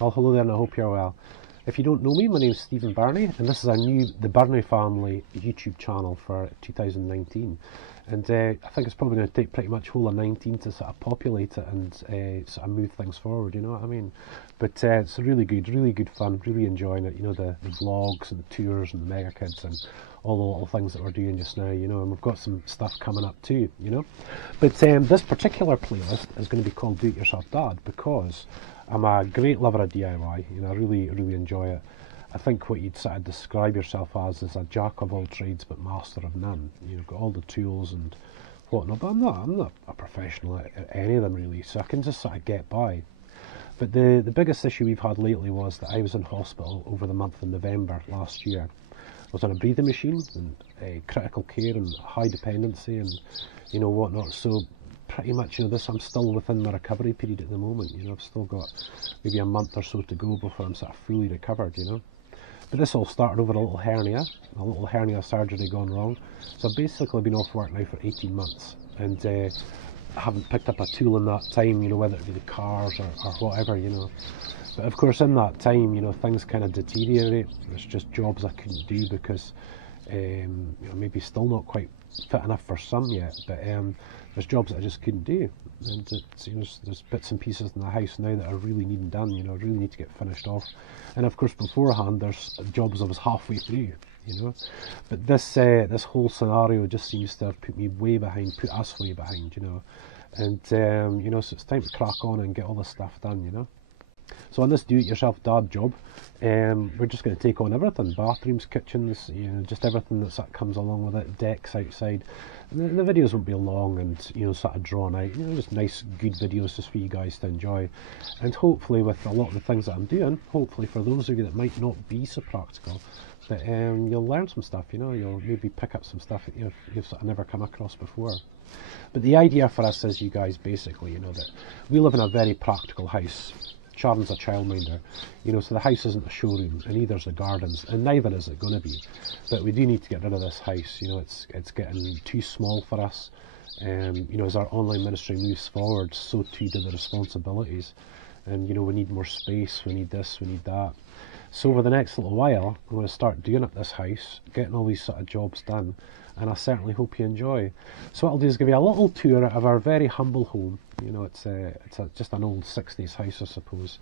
Well, hello there, and I hope you're well. If you don't know me, my name's Stephen Barney, and this is our new The Barney Family YouTube channel for 2019. And I think it's probably going to take pretty much whole of 19 to sort of populate it and sort of move things forward, you know what I mean? But it's really good fun, really enjoying it, you know, the vlogs and the tours and the mega kids and all the little things that we're doing just now, you know, and we've got some stuff coming up too, you know. But this particular playlist is going to be called Do It Yourself Dad because I'm a great lover of DIY, you know, I really enjoy it. I think what you'd sort of describe yourself as is a jack of all trades but master of none. You've got all the tools and whatnot, but I'm not a professional at any of them really, so I can just sort of get by. But the biggest issue we've had lately was that I was in hospital over the month of November last year. I was on a breathing machine and critical care and high dependency and, you know, whatnot, so pretty much, you know, I'm still within my recovery period at the moment, you know, I've still got maybe a month or so to go before I'm sort of fully recovered, you know. But this all started over a little hernia surgery gone wrong. So I've basically been off work now for 18 months and I haven't picked up a tool in that time, you know, whether it be the cars or whatever, you know. But of course in that time, you know, things kind of deteriorate. There's just jobs I couldn't do because, you know, maybe still not quite fit enough for some yet, but there's jobs that I just couldn't do. And it's, you know, there's bits and pieces in the house now that are really needing done, you know, really need to get finished off. And of course beforehand there's jobs I was halfway through, you know. But this whole scenario just seems to have put me way behind, put us way behind, you know. And you know, so it's time to crack on and get all this stuff done, you know. So on this do-it-yourself dad job, we're just going to take on everything, bathrooms, kitchens, you know, just everything that comes along with it, decks outside. The videos won't be long and, you know, sort of drawn out, you know, just nice, good videos just for you guys to enjoy. And hopefully with a lot of the things that I'm doing, hopefully for those of you that might not be so practical, that you'll learn some stuff, you know, you'll maybe pick up some stuff that you've sort of never come across before. But the idea for us is, you guys, basically, you know, that we live in a very practical house. Sharon's a childminder, you know, so the house isn't a showroom, and neither's the gardens, and neither is it going to be. But we do need to get rid of this house, you know, it's getting too small for us. You know, as our online ministry moves forward, so too do the responsibilities. And, you know, we need more space, we need this, we need that. So over the next little while, I'm going to start doing up this house, getting all these sort of jobs done, and I certainly hope you enjoy. So what I'll do is give you a little tour of our very humble home. You know, it's just an old 60s house, I suppose.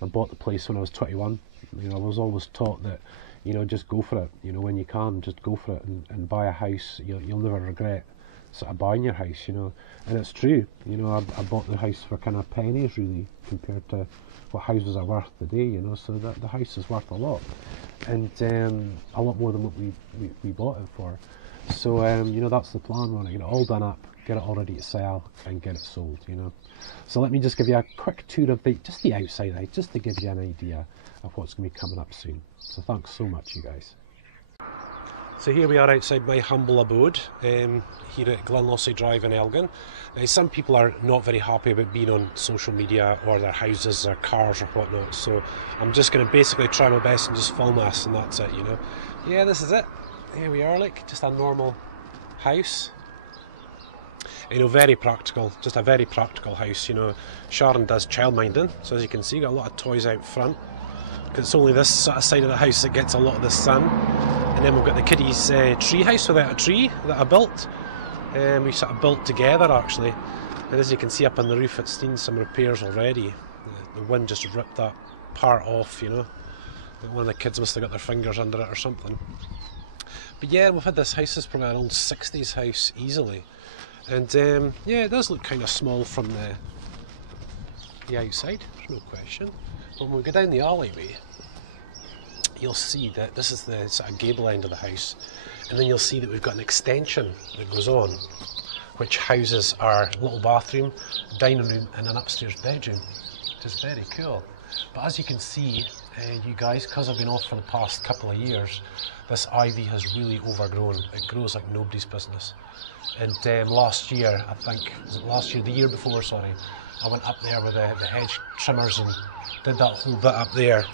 I bought the place when I was 21. You know, I was always taught that, you know, just go for it. You know, when you can, just go for it and buy a house. You'll never regret sort of buying your house, you know. And it's true. You know, I bought the house for kind of pennies, really, compared to what houses are worth today, you know. So the house is worth a lot. And a lot more than what we bought it for. So, you know, that's the plan. We want to get it all done up, get it all ready to sell, and get it sold, you know. So let me just give you a quick tour of just the outside, just to give you an idea of what's going to be coming up soon. So thanks so much, you guys. So here we are outside my humble abode, here at Glenlossie Drive in Elgin. Now, some people are not very happy about being on social media or their houses or cars or whatnot, so I'm just going to basically try my best and just film us, and that's it, you know. Yeah, this is it. Here we are, like, just a normal house. You know, very practical, just a very practical house, you know. Sharon does childminding, so as you can see, got a lot of toys out front, because it's only this sort of side of the house that gets a lot of the sun. And then we've got the kiddies' tree house without a tree that I built. We sort of built together, actually. And as you can see up on the roof, it's seen some repairs already. The wind just ripped that part off, you know. One of the kids must have got their fingers under it or something. But yeah, we've had this house, it's probably an old 60s house easily. And yeah, it does look kind of small from the outside, there's no question. But when we go down the alleyway, you'll see that this is the sort of gable end of the house. And then you'll see that we've got an extension that goes on, which houses our little bathroom, dining room, and an upstairs bedroom, which is very cool. But as you can see, you guys, because I've been off for the past couple of years, this ivy has really overgrown. It grows like nobody's business. And last year, I think, was it last year, the year before, sorry, I went up there with the hedge trimmers and did that whole bit up there,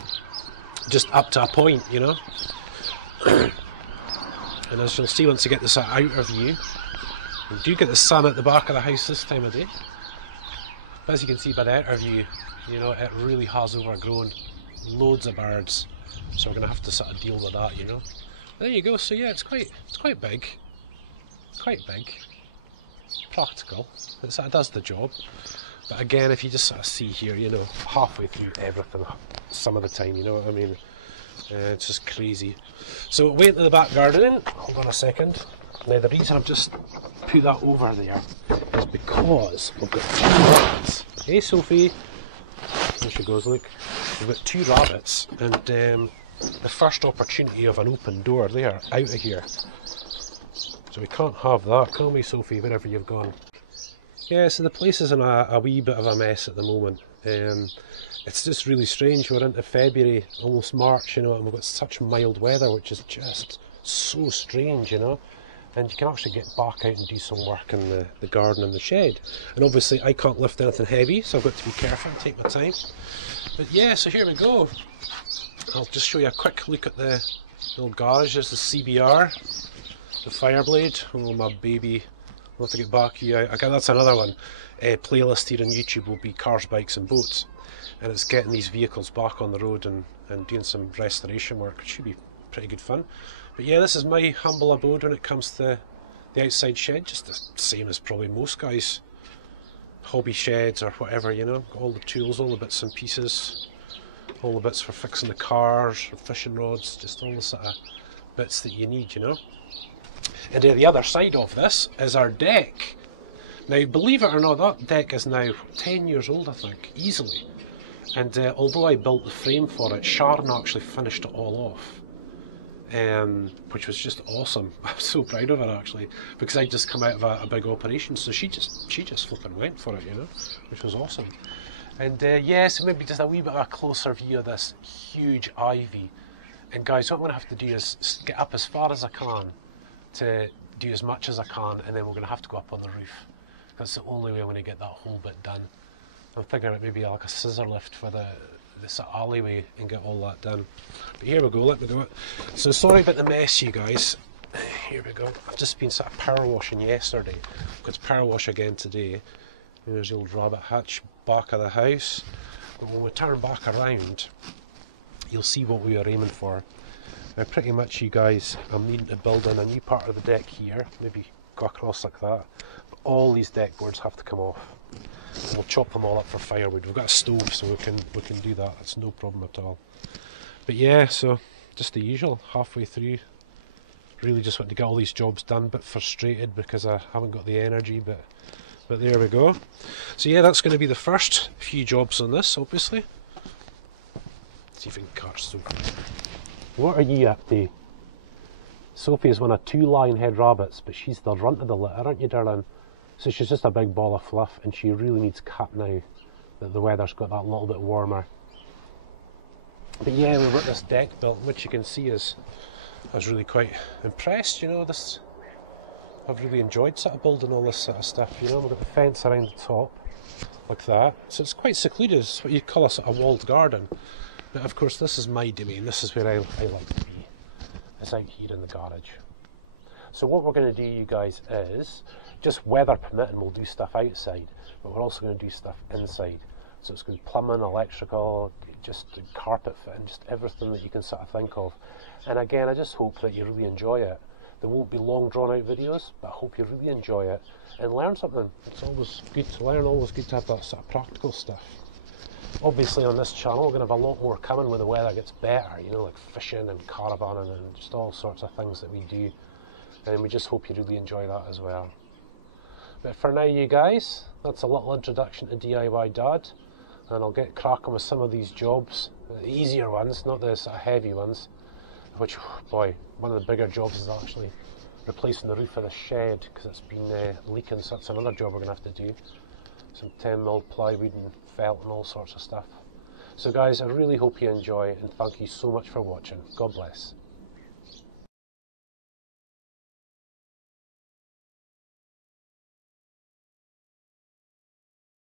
just up to a point, you know. And as you'll see once you get this outer view, we do get the sun at the back of the house this time of day. But as you can see by the interview, you know, it really has overgrown. Loads of birds. So we're going to have to sort of deal with that, you know. But there you go. So yeah, it's quite big. Quite big. Practical. It does the job. But again, if you just sort of see here, you know, halfway through everything some of the time, you know what I mean? It's just crazy. So wait to the back gardening. Hold on a second. Now the reason I've just put that over there is because we've got 2 rabbits. Hey Sophie. There she goes, look. We've got 2 rabbits and the first opportunity of an open door there, out of here. So we can't have that, can we, Sophie, wherever you've gone? Yeah, so the place is in a wee bit of a mess at the moment. It's just really strange. We're into February, almost March, you know, and we've got such mild weather, which is just so strange, you know. And you can actually get back out and do some work in the garden and the shed. And obviously I can't lift anything heavy, so I've got to be careful and take my time. But yeah, so here we go. I'll just show you a quick look at the little garage. There's the CBR, the Fireblade. Oh, my baby. I'll have to get back here. Okay, that's another one. Playlist here on YouTube will be cars, bikes and boats. And it's getting these vehicles back on the road and doing some restoration work. It should be pretty good fun. But yeah, this is my humble abode when it comes to the outside shed. Just the same as probably most guys' hobby sheds or whatever, you know. Got all the tools, all the bits and pieces. All the bits for fixing the cars, fishing rods, just all the sort of bits that you need, you know. And the other side of this is our deck. Now, believe it or not, that deck is now 10 years old, I think, easily. And although I built the frame for it, Sharon actually finished it all off. Which was just awesome. I'm so proud of her, actually, because I'd just come out of a big operation, so she just flipping went for it, you know, which was awesome. And yeah, so maybe just a wee bit of a closer view of this huge ivy. And guys, what I'm going to have to do is get up as far as I can to do as much as I can, and then we're going to have to go up on the roof. That's the only way I'm going to get that whole bit done. I'm thinking about maybe like a scissor lift for the sort of alleyway and get all that done. But here we go, let me do it. So sorry about the mess, you guys. Here we go. I've just been sort of power washing yesterday. Got to power wash again today. There's the old rabbit hutch back of the house. But when we turn back around, you'll see what we are aiming for. Now pretty much, you guys, I'm needing to build in a new part of the deck here. Maybe go across like that. But all these deck boards have to come off. And we'll chop them all up for firewood. We've got a stove, so we can do that. It's no problem at all. But yeah, so just the usual, halfway through. Really just want to get all these jobs done, a bit frustrated because I haven't got the energy, but there we go. So yeah, that's going to be the first few jobs on this, obviously. Let's see if we can catch Sophie. What are you up to? Sophie is one of 2 lion-head rabbits, but she's the runt of the litter, aren't you, darling? So she's just a big ball of fluff, and she really needs cut now that the weather's got that little bit warmer. But yeah, we've got this deck built, which you can see is, I was really quite impressed, you know. This, I've really enjoyed sort of building all this sort of stuff, you know. We've got the fence around the top, like that. So it's quite secluded, it's what you'd call a sort of walled garden. But of course this is my domain, this is where I like to be. It's out here in the garage. So what we're going to do, you guys, is, just weather permitting, we'll do stuff outside, but we're also going to do stuff inside. So it's going to be plumbing, electrical, just carpet fitting, just everything that you can sort of think of. And again, I just hope that you really enjoy it. There won't be long drawn out videos, but I hope you really enjoy it and learn something. It's always good to learn, always good to have that sort of practical stuff. Obviously on this channel we're going to have a lot more coming when the weather gets better, you know, like fishing and caravanning and just all sorts of things that we do. And we just hope you really enjoy that as well. But for now, you guys, that's a little introduction to DIY Dad, and I'll get cracking with some of these jobs, the easier ones, not the sort of heavy ones, which, boy, one of the bigger jobs is actually replacing the roof of the shed, because it's been leaking, so that's another job we're going to have to do. Some 10mm plywood and felt and all sorts of stuff. So guys, I really hope you enjoy, and thank you so much for watching. God bless.